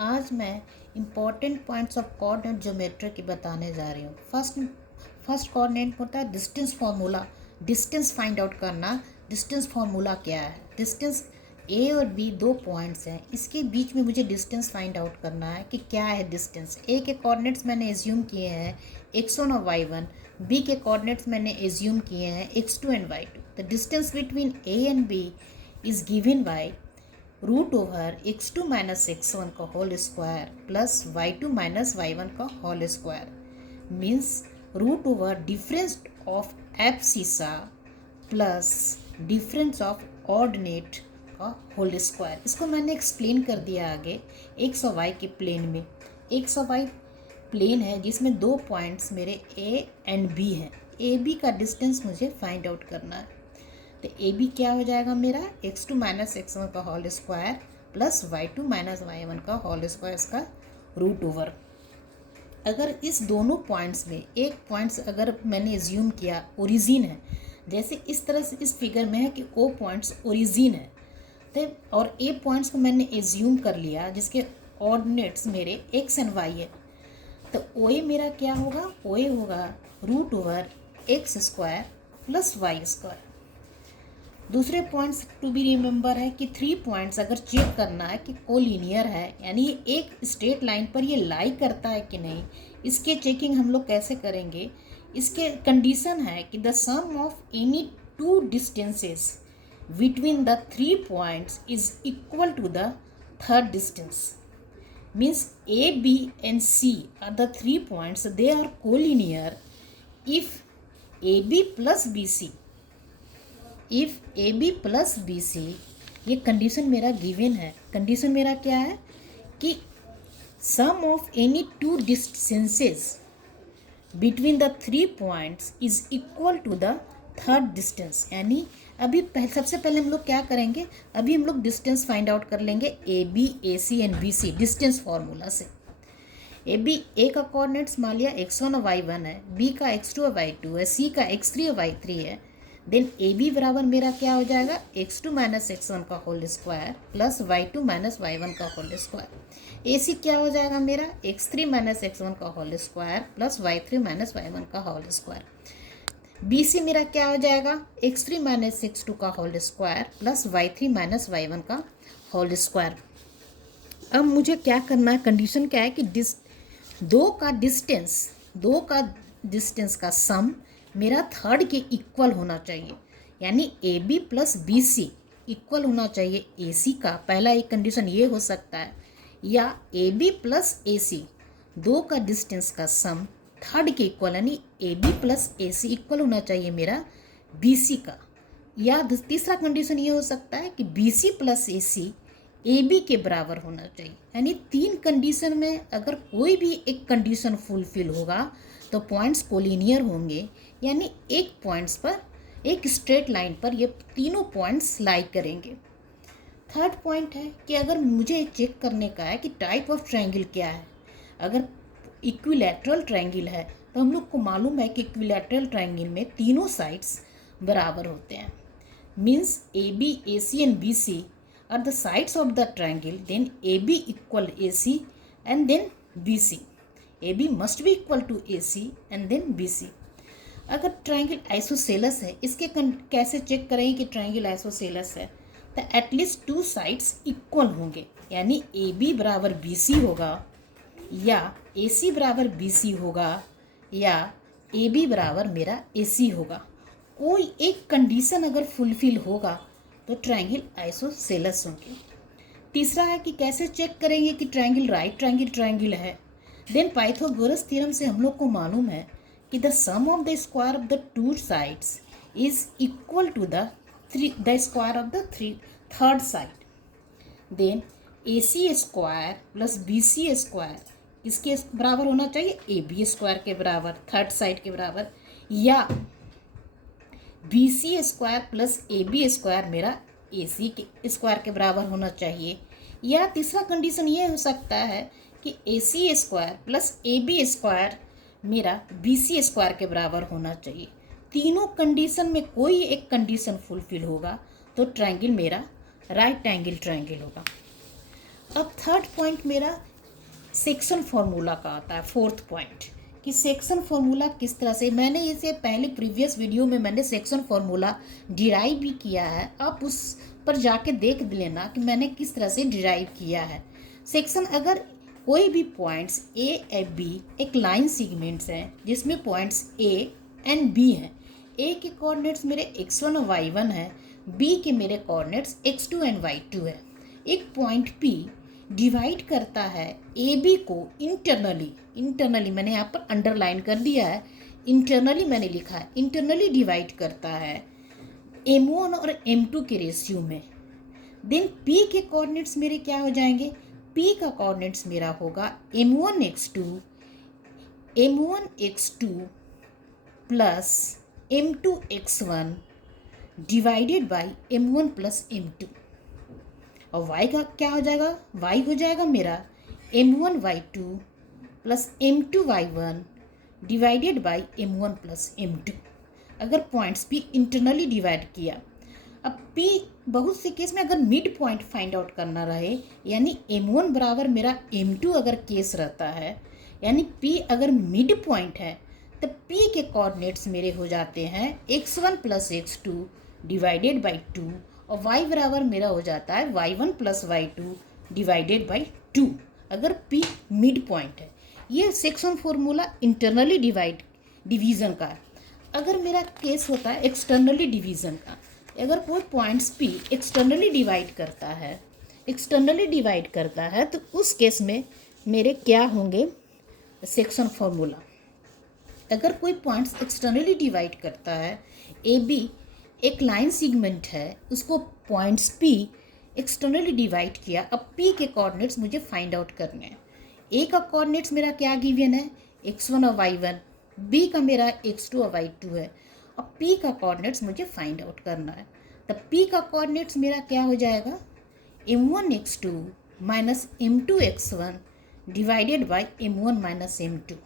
आज मैं important points of coordinate geometry की बताने जा रही हूँ। फर्स्ट कोऑर्डिनेट होता है distance formula. Distance find out करना। डिस्टेंस फार्मूला क्या है? डिस्टेंस ए और बी दो पॉइंट्स हैं, इसके बीच में मुझे डिस्टेंस फाइंड आउट करना है कि क्या है डिस्टेंस। ए के कोऑर्डिनेट्स मैंने एज्यूम किए हैं x1 और y1, बी के कोऑर्डिनेट्स मैंने एज्यूम किए हैं x2 and y2। The distance between A and B is given by root over x2 minus x1 का whole square plus y2 minus y1 का whole square means root over difference of abscissa plus difference of ordinate का whole square. इसको मैंने explain कर दिया आगे x और Y के प्लेन में। एक्स और वाई प्लेन है जिसमें दो पॉइंट्स मेरे ए एंड बी हैं। ए बी का डिस्टेंस मुझे फाइंड आउट करना है। तो ए बी क्या हो जाएगा मेरा x2 माइनस x1 का whole square plus y2 minus y1 का होल स्क्वायर, इसका रूट ओवर। अगर इस दोनों पॉइंट्स में एक पॉइंट्स अगर मैंने एज्यूम किया ओरिजिन है, जैसे इस तरह से इस फिगर में है कि ओ पॉइंट्स ओरिजिन है, तो और ए पॉइंट्स को मैंने एज्यूम कर लिया जिसके ऑर्डिनेट्स मेरे x एंड y है, तो ओ ए मेरा क्या होगा? ओ ए होगा root over x square plus y square. दूसरे पॉइंट्स टू बी रिमेंबर है कि 3 पॉइंट्स अगर चेक करना है कि कोलिनियर है, यानी एक स्ट्रेट लाइन पर ये लाई करता है कि नहीं, इसके चेकिंग हम लोग कैसे करेंगे? इसके कंडीशन है कि the sum of any two distances between the 3 points is equal to the third distance. Means A B and C are the 3 points, they are collinear if A B plus B C, if A B plus B C, ये condition मेरा given है। Condition मेरा क्या है कि sum of any two distances between the 3 points is equal to the third distance. यानी अभी सबसे पहले हम लोग क्या करेंगे? अभी हम लोग डिस्टेंस फाइंड आउट कर लेंगे A B A C and B C distance formula से। ए का कोऑर्डिनेट्स मान लिया x1 और y1 है, बी का x2 और y2 है, सी का x3 और y3 है। देन ए बी बराबर मेरा क्या हो जाएगा? x2 माइनस x1 का whole square plus y2 minus y1 का होल स्क्वायर। ए सी क्या हो जाएगा मेरा? x3 माइनस x1 का whole square plus y3 minus y1 का होल स्क्वायर। बी सी मेरा क्या हो जाएगा? x3 माइनस x2 का whole square plus y3 minus y1 का होल स्क्वायर। अब मुझे क्या करना है? कंडीशन क्या है कि दो का डिस्टेंस का सम मेरा थर्ड के इक्वल होना चाहिए, यानी A B plus B C equal होना चाहिए ए सी का। पहला एक कंडीशन ये हो सकता है, या ए बी प्लस ए सी दो का डिस्टेंस का सम थर्ड के इक्वल, यानी A B plus A C equal होना चाहिए मेरा बी सी का। या तीसरा कंडीशन ये हो सकता है कि B C plus A C A B के बराबर होना चाहिए। यानी 3 कंडीशन में अगर कोई भी एक कंडीशन फुलफिल होगा तो पॉइंट्स कोलिनियर होंगे, यानी एक पॉइंट्स पर एक स्ट्रेट लाइन पर ये तीनों पॉइंट्स लाई करेंगे। थर्ड पॉइंट है कि अगर मुझे चेक करने का है कि टाइप ऑफ ट्रायंगल क्या है। अगर इक्विलैटरल ट्रायंगल है तो हम लोग को मालूम है कि इक्विलैटरल ट्रायंगल में तीनों साइड्स बराबर होते हैं। Means A B A C and B C are the sides of the triangle, then AB equal AC and then BC. AB must be equal to AC and then BC. अगर triangle isosceles है, इसके कैसे check करेंगे कि triangle isosceles है? तो at least 2 sides equal होंगे, यानी AB बराबर BC होगा, या AC बराबर BC होगा, या AB बराबर मेरा AC होगा। कोई एक कंडीशन अगर फुलफिल होगा तो ट्रायंगल आइसोसेलस होंगे। तीसरा है कि कैसे चेक करेंगे कि ट्रायंगल राइट ट्रायंगल है। देन पाइथागोरस थ्योरम से हम लोग को मालूम है कि the sum of the square of the 2 sides is equal to the square of the third side. Then A C square plus B C square इसके बराबर होना चाहिए ए बी स्क्वायर के बराबर, थर्ड साइड के बराबर, या B C square plus A B square मेरा ए सी के स्क्वायर के बराबर होना चाहिए। या तीसरा कंडीशन ये हो सकता है कि A C square plus A B square मेरा बी सी स्क्वायर के बराबर होना चाहिए। तीनों कंडीशन में कोई एक कंडीशन फुलफिल होगा तो ट्रायंगल मेरा राइट एंगल ट्रायंगल होगा। अब थर्ड पॉइंट मेरा सेक्शन फार्मूला का आता है, फोर्थ पॉइंट कि सेक्शन फार्मूला किस तरह से, मैंने इसे पहले प्रीवियस वीडियो में मैंने सेक्शन फार्मूला डिराइव भी किया है, आप उस पर जाके देख लेना कि मैंने किस तरह से डिराइव किया है। सेक्शन, अगर कोई भी पॉइंट्स ए एंड बी एक लाइन सीगमेंट्स हैं जिसमें पॉइंट्स ए एंड बी हैं, ए के कोऑर्डिनेट्स मेरे x1 और y1 है, बी के मेरे कोऑर्डिनेट्स x2 एंड y2 है। एक पॉइंट P डिवाइड करता है ए बी को इंटरनली मैंने यहाँ पर अंडरलाइन कर दिया है, इंटरनली मैंने लिखा है, इंटरनली डिवाइड करता है m1 और m2 के रेशियो में। देन P के कोऑर्डिनेट्स मेरे क्या हो जाएंगे, P का कोऑर्डिनेट्स मेरा होगा m1x2 plus m2x1 divided by m1 plus m2। और y का क्या हो जाएगा, y हो जाएगा मेरा m1y2 plus m2y1 divided by m1 plus m2। अगर पॉइंट्स भी इंटरनली डिवाइड किया, अब p बहुत से केस में अगर मिड पॉइंट फाइंड आउट करना रहे, यानी m1 बराबर मेरा m2 अगर केस रहता है, यानी p अगर मिड पॉइंट है, तो p के कोऑर्डिनेट्स मेरे हो जाते हैं x1 plus x2 divided by 2, और y बराबर मेरा हो जाता है y1 plus y2 divided by 2 अगर p मिड पॉइंट है। ये सेक्शन फार्मूला इंटरनली डिवीज़न का है। अगर मेरा केस होता है एक्सटर्नली डिवीज़न का, अगर कोई पॉइंट्स p एक्सटर्नली डिवाइड करता है तो उस केस में मेरे क्या होंगे सेक्शन फार्मूला। अगर कोई पॉइंट्स एक्सटर्नली डिवाइड करता है, ए बी एक लाइन सीगमेंट है, उसको पॉइंट्स P एक्सटर्नली डिवाइड किया, अब P के कोऑर्डिनेट्स मुझे फाइंड आउट करने हैं। A का कोऑर्डिनेट्स मेरा क्या गिवन है, x1 और y1, B का मेरा x2 और y2 है, अब P का कोऑर्डिनेट्स मुझे फाइंड आउट करना है। तब P का कोऑर्डिनेट्स मेरा क्या हो जाएगा, m1x2 minus m2x1 divided by m1 minus m2।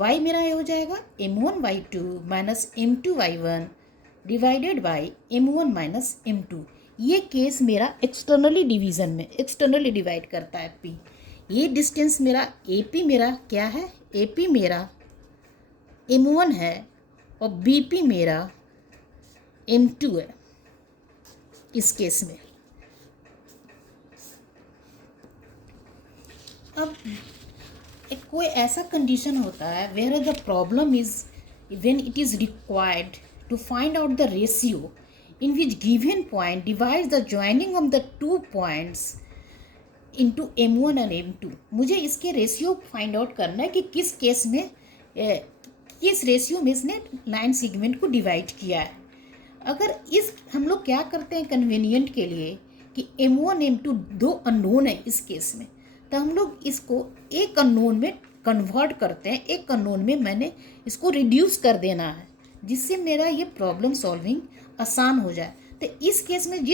y मेरा ये हो जाएगा m1y2 minus m2y1 divided by m1 minus m2। ये केस मेरा एक्सटर्नली डिवीज़न में एक्सटर्नली डिवाइड करता है P। ये डिस्टेंस मेरा AP मेरा क्या है, AP मेरा m1 है और BP मेरा m2 है इस केस में। अब एक कोई ऐसा कंडीशन होता है where the problem is when it is required to find out the ratio in which given point divides the joining of the two points into m1 and m2। मुझे इसके रेशियो फाइंड आउट करना है कि किस case में किस ratio में इसने लाइन सेगमेंट को डिवाइड किया है। अगर इस हम लोग क्या करते हैं कन्वीनियंट के लिए कि m1 m2 दो अननोन है इस केस में, तो हम लोग इसको एक अननोन में कन्वर्ट करते हैं, एक अननोन में मैंने इसको रिड्यूस कर देना है जिससे मेरा ये प्रॉब्लम सॉल्विंग आसान हो जाए। तो इस केस में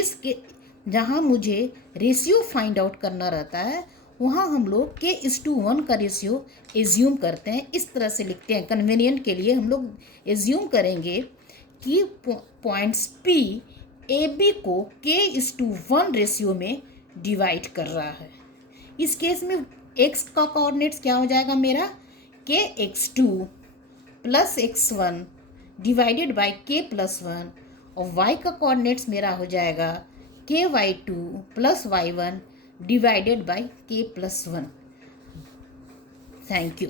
जहाँ मुझे रेशियो फाइंड आउट करना रहता है, वहाँ हम लोग k:1 का रेशियो एज्यूम करते हैं। इस तरह से लिखते हैं कन्वीनियंट के लिए, हम लोग एज्यूम करेंगे कि पॉइंट्स P ए बी को k:1 रेशियो में डिवाइड कर रहा है। इस केस में x का कोऑर्डिनेट्स क्या हो जाएगा मेरा, kx2 plus x1 divided by k+1, और y का कोऑर्डिनेट्स मेरा हो जाएगा ky2 plus y1 divided by k+1। Thank you.